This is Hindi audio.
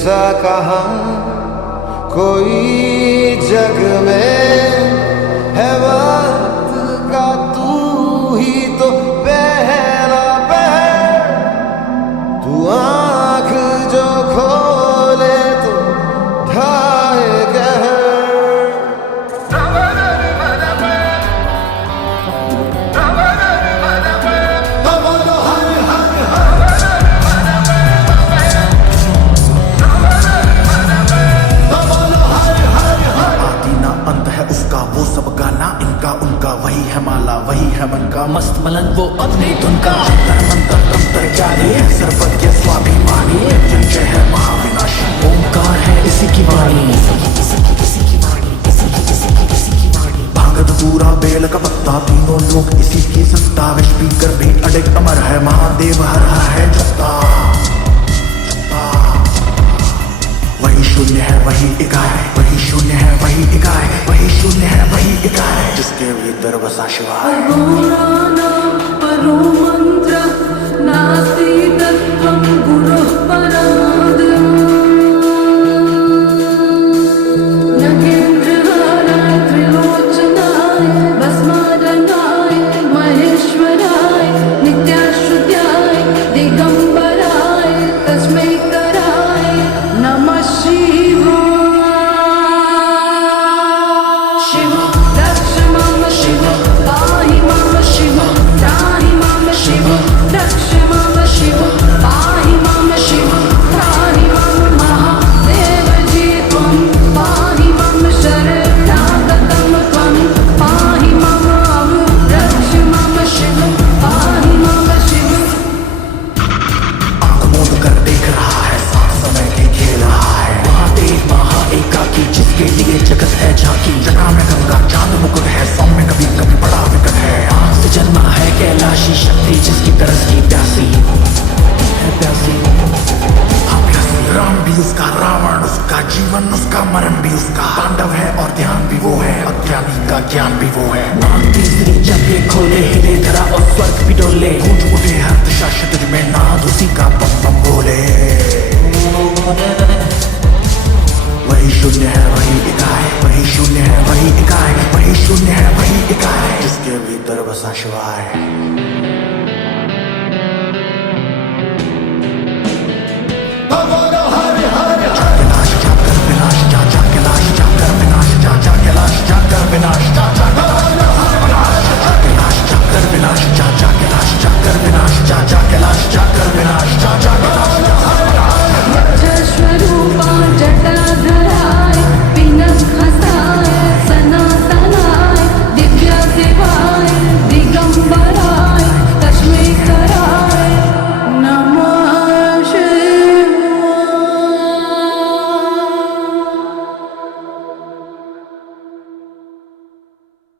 सा कहा कोई जग में है वक्त का तू ही तो पहला पहर। तू आँख जो खोले तो ढाए कहर। वो सब गाना इनका उनका वही है माला वही है मन का मस्त मलंग वो अपनी धुन का मंत्र तंत्र जारी है सर्वज्ञ स्वाभिमानी जय है महाविनाशी ओंकार है इसी की वाणी भागत पूरा बेल का पत्ता तीनों लोग इसी की सत्ता विष पी कर भी अड़िग अमर है महादेव हर है जत्ता। वही शून्य है वही इकाई वही शून्य है वही इकाई वही शून्य है वही इकाई जिसके भीतर बसा शिवाय। परो मंत्र नास्ति तत्त्वं गुरुः पराद् नगेन्द्रहाराय त्रिलोचनाय भस्मादनाय महेश्वराय नित्याश्रुत्याय दिगंबराय तस्मै कराय नमः शिवाय। शिव रक्ष मम शिव पाहि मम शिव त्राहि मम शिव रक्ष मम शिव पाहि मम शिव त्राहि मम महादेव जी त्वं पाहि मम शरणागतं त्वं पाहि मम रक्ष मम शिव पाहि मम शिव। आँख मूंद कर देख रहा है साथ समय के खेल रहा है महादेव महा एकाकी जिसके लिए जगत है झांकी जटा में गंगा चांद मुकुट है सौम्य कभी कभी बड़ा विकट है आँख से जन्मा है कैलाशी शक्ति जिसकी तरस की प्यासी है प्यासी हाँ प्यासी। राम भी उसका रावण उसका जीवन उसका मरण भी उसका तांडव है और ध्यान भी वो है अज्ञानी का ज्ञान भी वो है। नाम तीसरी जब ये खोले हिले धरा और स्वर्ग भी डोले गूंज उठे हर दिशा शतज में नाद उसी का बम बम बोले। वही शून्य है वही इकाई वही शून्य है वही इकाई वही शून्य है वही इकाई